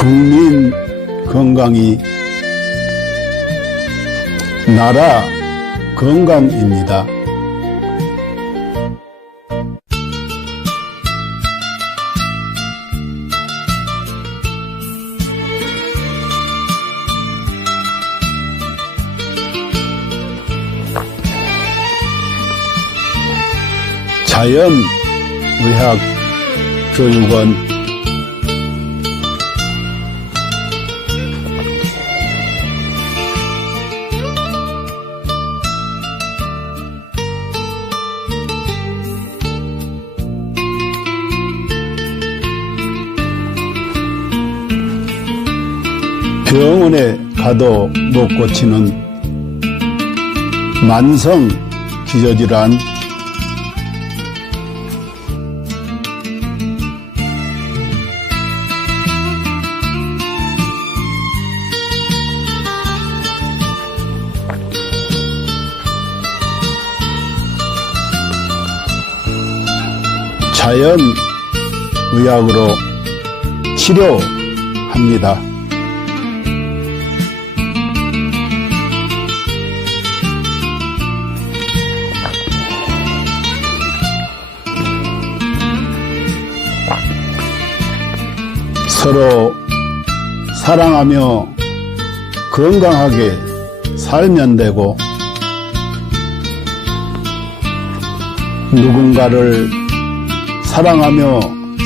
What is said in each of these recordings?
국민 건강이 나라 건강입니다. 자연의학교육원 병원에 가도 못 고치는 만성 기저질환, 자연의학으로 치료합니다. 서로 사랑하며 건강하게 살면 되고, 누군가를 사랑하며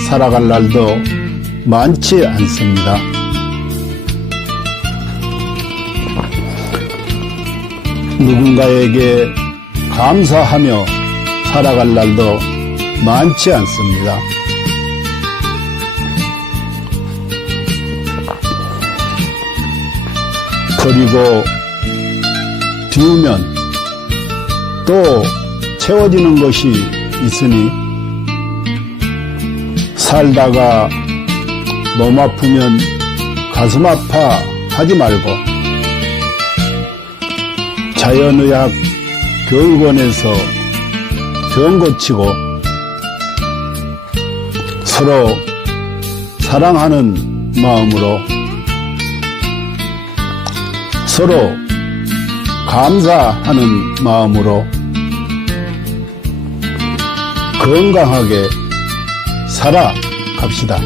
살아갈 날도 많지 않습니다. 누군가에게 감사하며 살아갈 날도 많지 않습니다. 그리고 비우면 또 채워지는 것이 있으니, 살다가 몸 아프면 가슴 아파 하지 말고 자연의학 교육원에서 병 고치고 서로 사랑하는 마음으로, 서로 감사하는 마음으로 건강하게 살아갑시다.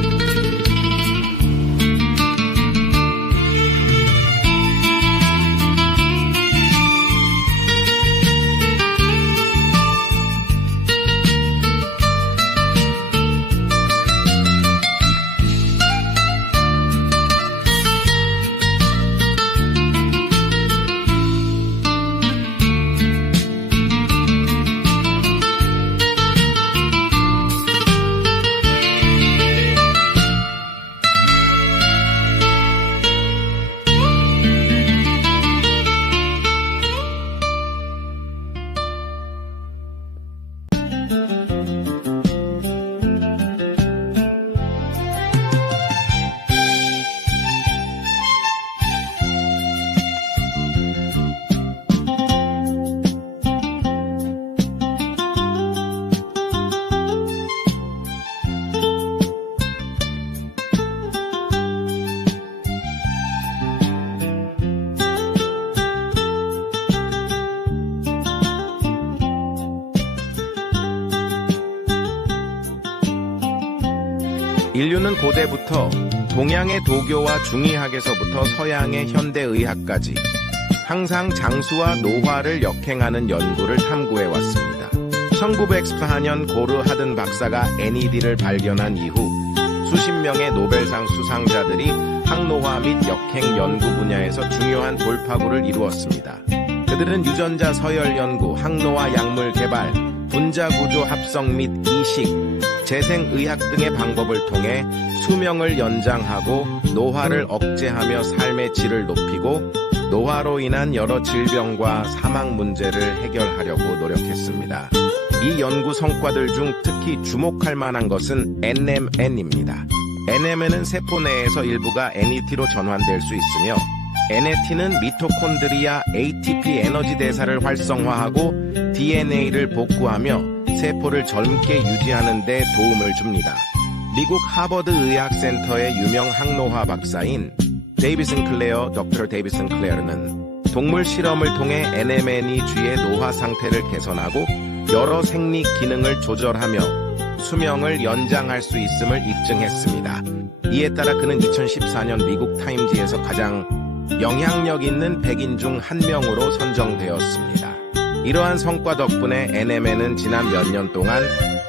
인류는 고대부터 동양의 도교와 중의학에서부터 서양의 현대의학까지 항상 장수와 노화를 역행하는 연구를 탐구해왔습니다. 1914년 고르 하든 박사가 NED를 발견한 이후 수십 명의 노벨상 수상자들이 항노화 및 역행 연구 분야에서 중요한 돌파구를 이루었습니다. 그들은 유전자 서열 연구, 항노화 약물 개발, 분자구조 합성 및 이식, 재생의학 등의 방법을 통해 수명을 연장하고 노화를 억제하며 삶의 질을 높이고 노화로 인한 여러 질병과 사망 문제를 해결하려고 노력했습니다. 이 연구 성과들 중 특히 주목할 만한 것은 NMN입니다. NMN은 세포 내에서 일부가 NET로 전환될 수 있으며, NAT는 미토콘드리아 ATP 에너지 대사를 활성화하고 DNA를 복구하며 세포를 젊게 유지하는 데 도움을 줍니다. 미국 하버드 의학센터의 유명 항노화 박사인 데이비슨 클레어, 닥터 데이비슨 클레어는 동물 실험을 통해 NMN이 쥐의 노화 상태를 개선하고 여러 생리 기능을 조절하며 수명을 연장할 수 있음을 입증했습니다. 이에 따라 그는 2014년 미국 타임지에서 가장 영향력 있는 100인 중 한 명으로 선정되었습니다. 이러한 성과 덕분에 NMN은 지난 몇 년 동안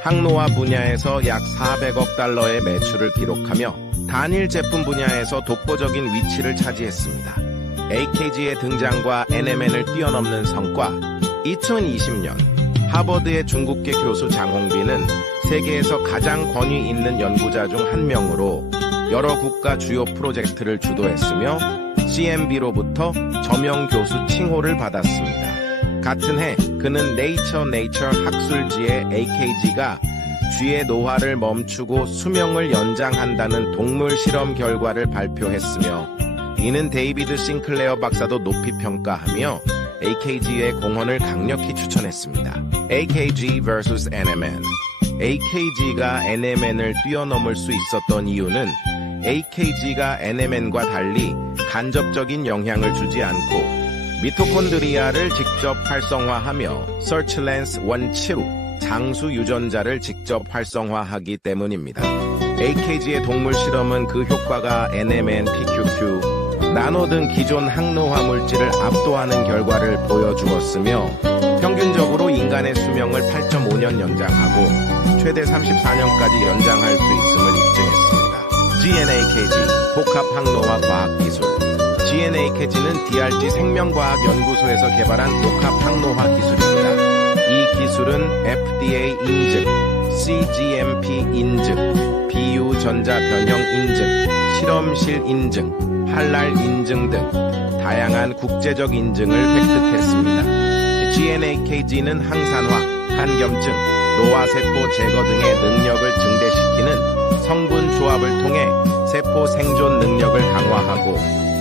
항노화 분야에서 약 400억 달러의 매출을 기록하며 단일 제품 분야에서 독보적인 위치를 차지했습니다. AKG의 등장과 NMN을 뛰어넘는 성과. 2020년 하버드의 중국계 교수 장홍빈은 세계에서 가장 권위 있는 연구자 중 한 명으로 여러 국가 주요 프로젝트를 주도했으며 CMB로부터 저명 교수 칭호를 받았습니다. 같은 해 그는 네이처 학술지에 AKG가 쥐의 노화를 멈추고 수명을 연장한다는 동물 실험 결과를 발표했으며 이는 데이비드 싱클레어 박사도 높이 평가하며 AKG의 공헌을 강력히 추천했습니다. AKG vs NMN. AKG가 NMN을 뛰어넘을 수 있었던 이유는 AKG가 NMN과 달리 간접적인 영향을 주지 않고 미토콘드리아를 직접 활성화하며 서치랜스 원치루 장수 유전자를 직접 활성화하기 때문입니다. AKG의 동물 실험은 그 효과가 NMN, PQQ, 나노 등 기존 항노화 물질을 압도하는 결과를 보여주었으며 평균적으로 인간의 수명을 8.5년 연장하고 최대 34년까지 연장할 수 있음을 입증했습니다. GNAKG, 복합 항노화 과학기술. GNAKG는 DRG 생명과학연구소에서 개발한 복합 항노화 기술입니다. 이 기술은 FDA 인증, CGMP 인증, 비유전자 변형 인증, 실험실 인증, 할랄 인증 등 다양한 국제적 인증을 획득했습니다. GNAKG는 항산화, 한겸증, 노화세포 제거 등의 능력을 증대시키는 성분 조합을 통해 세포 생존 능력을 강화하고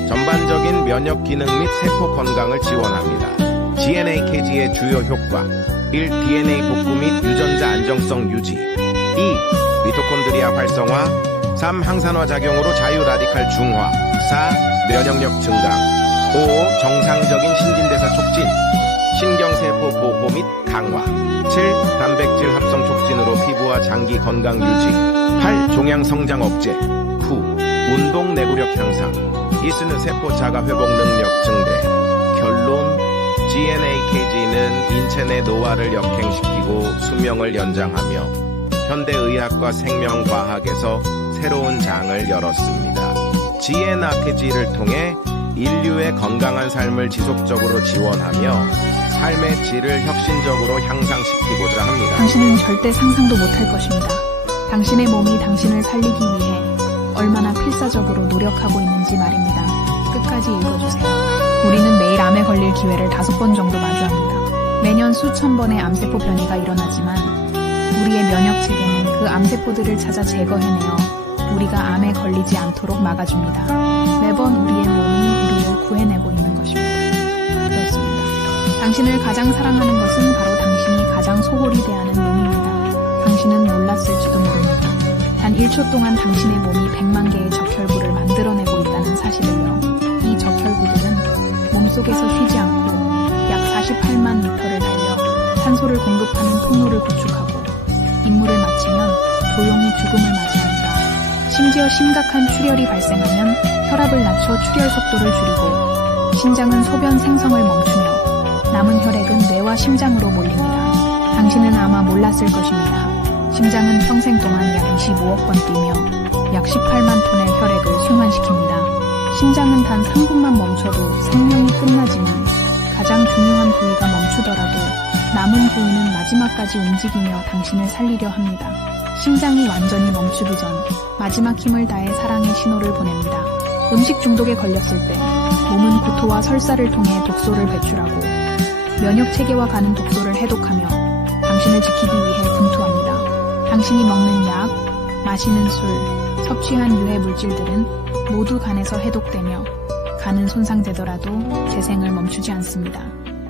전반적인 면역 기능 및 세포 건강을 지원합니다. GNAKG의 주요 효과 1. DNA 복구 및 유전자 안정성 유지 2. 미토콘드리아 활성화 3. 항산화 작용으로 자유 라디칼 중화 4. 면역력 증강 5. 정상적인 신진대사 촉진 신경세포 보호 및 강화 7. 단백질 합성 촉진으로 피부와 장기 건강 유지 8. 종양 성장 억제 9. 운동 내구력 향상 이수는 세포 자가 회복 능력 증대 결론 GNAKG는 인체 내 노화를 역행시키고 수명을 연장하며 현대의학과 생명과학에서 새로운 장을 열었습니다. GNAKG를 통해 인류의 건강한 삶을 지속적으로 지원하며 삶의 질을 혁신적으로 향상시키고자 합니다. 당신은 절대 상상도 못할 것입니다. 당신의 몸이 당신을 살리기 위해 얼마나 필사적으로 노력하고 있는지 말입니다. 끝까지 읽어주세요. 우리는 매일 암에 걸릴 기회를 5번 정도 마주합니다. 매년 수천 번의 암세포 변이가 일어나지만 우리의 면역체계는 그 암세포들을 찾아 제거해내어 우리가 암에 걸리지 않도록 막아줍니다. 매번 우리의 몸이 우리를 구해내고 있는 것입니다. 그렇습니다. 당신을 가장 사랑하는 것은 바로 당신이 가장 소홀히 대하는 몸입니다. 당신은 몰랐을지도 모릅니다. 단 1초 동안 당신의 몸이 100만 개의 적혈구를 만들어내고 있다는 사실을요. 이 적혈구들은 몸속에서 쉬지 않고 약 48만 미터를 달려 산소를 공급하는 통로를 구축하고 임무를 마치면 조용히 죽음을 맞이합니다. 심지어 심각한 출혈이 발생하면 혈압을 낮춰 출혈 속도를 줄이고 신장은 소변 생성을 멈추며 남은 혈액은 뇌와 심장으로 몰립니다. 당신은 아마 몰랐을 것입니다. 심장은 평생 동안 약 25억 번 뛰며 약 18만 톤의 혈액을 순환시킵니다. 심장은 단 3분만 멈춰도 생명이 끝나지만 가장 중요한 부위가 멈추더라도 남은 부위는 마지막까지 움직이며 당신을 살리려 합니다. 심장이 완전히 멈추기 전 마지막 힘을 다해 사랑의 신호를 보냅니다. 음식 중독에 걸렸을 때 몸은 구토와 설사를 통해 독소를 배출하고 면역체계와 가는 독소를 해독하며 당신을 지키기 위해 분투합니다. 당신이 먹는 약, 마시는 술, 섭취한 유해 물질들은 모두 간에서 해독되며 간은 손상되더라도 재생을 멈추지 않습니다.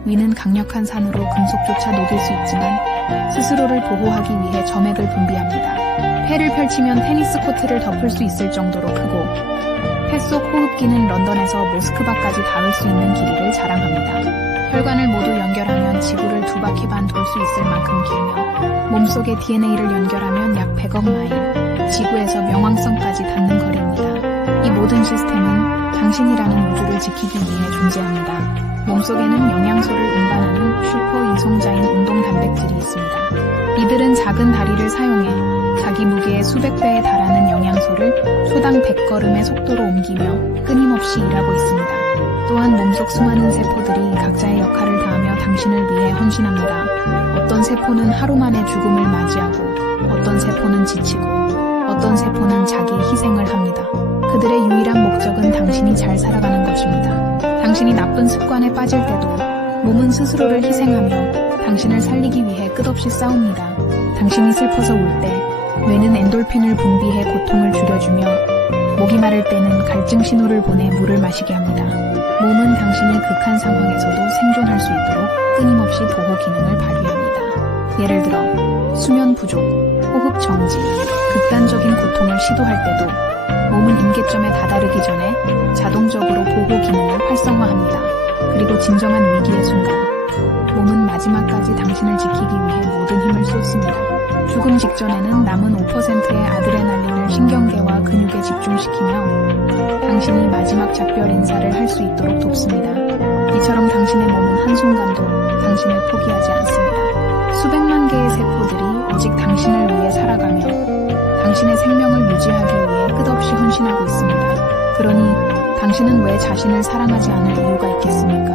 위는 강력한 산으로 금속조차 녹일 수 있지만 스스로를 보호하기 위해 점액을 분비합니다. 해를 펼치면 테니스 코트를 덮을 수 있을 정도로 크고 폐 속 호흡기는 런던에서 모스크바까지 닿을 수 있는 길이를 자랑합니다. 혈관을 모두 연결하면 지구를 2바퀴 반 돌 수 있을 만큼 길며 몸속의 DNA를 연결하면 약 100억 마일, 지구에서 명왕성까지 닿는 거리입니다. 이 모든 시스템은 당신이라는 우주를 지키기 위해 존재합니다. 몸속에는 영양소를 운반하는 슈퍼 이송자인 운동 단백질이 있습니다. 이들은 작은 다리를 사용해 자기 무게의 수백 배에 달하는 영양소를 초당 100걸음의 속도로 옮기며 끊임없이 일하고 있습니다. 또한 몸속 수많은 세포들이 각자의 역할을 다하며 당신을 위해 헌신합니다. 어떤 세포는 하루 만에 죽음을 맞이하고 어떤 세포는 지치고 어떤 세포는 자기의 희생을 합니다. 그들의 유일한 목적은 당신이 잘 살아가는 것입니다. 당신이 나쁜 습관에 빠질 때도 몸은 스스로를 희생하며 당신을 살리기 위해 끝없이 싸웁니다. 당신이 슬퍼서 울 때 뇌는 엔돌핀을 분비해 고통을 줄여주며 목이 마를 때는 갈증 신호를 보내 물을 마시게 합니다. 몸은 당신이 극한 상황에서도 생존할 수 있도록 끊임없이 보호 기능을 발휘합니다. 예를 들어 수면 부족, 호흡 정지, 극단적인 고통을 시도할 때도 몸은 임계점에 다다르기 전에 자동적으로 보호 기능을 활성화합니다. 그리고 진정한 위기의 순간 몸은 마지막까지 당신을 지키기 위해 모든 힘을 쏟습니다. 죽음 직전에는 남은 5%의 아드레날린을 신경계와 근육에 집중시키며 당신이 마지막 작별 인사를 할 수 있도록 돕습니다. 이처럼 당신의 몸은 한순간도 당신을 포기하지 않습니다. 수백만 개의 세포들이 오직 당신을 위해 살아가며 당신의 생명을 유지하기 위해 끝없이 헌신하고 있습니다. 그러니 당신은 왜 자신을 사랑하지 않을 이유가 있겠습니까?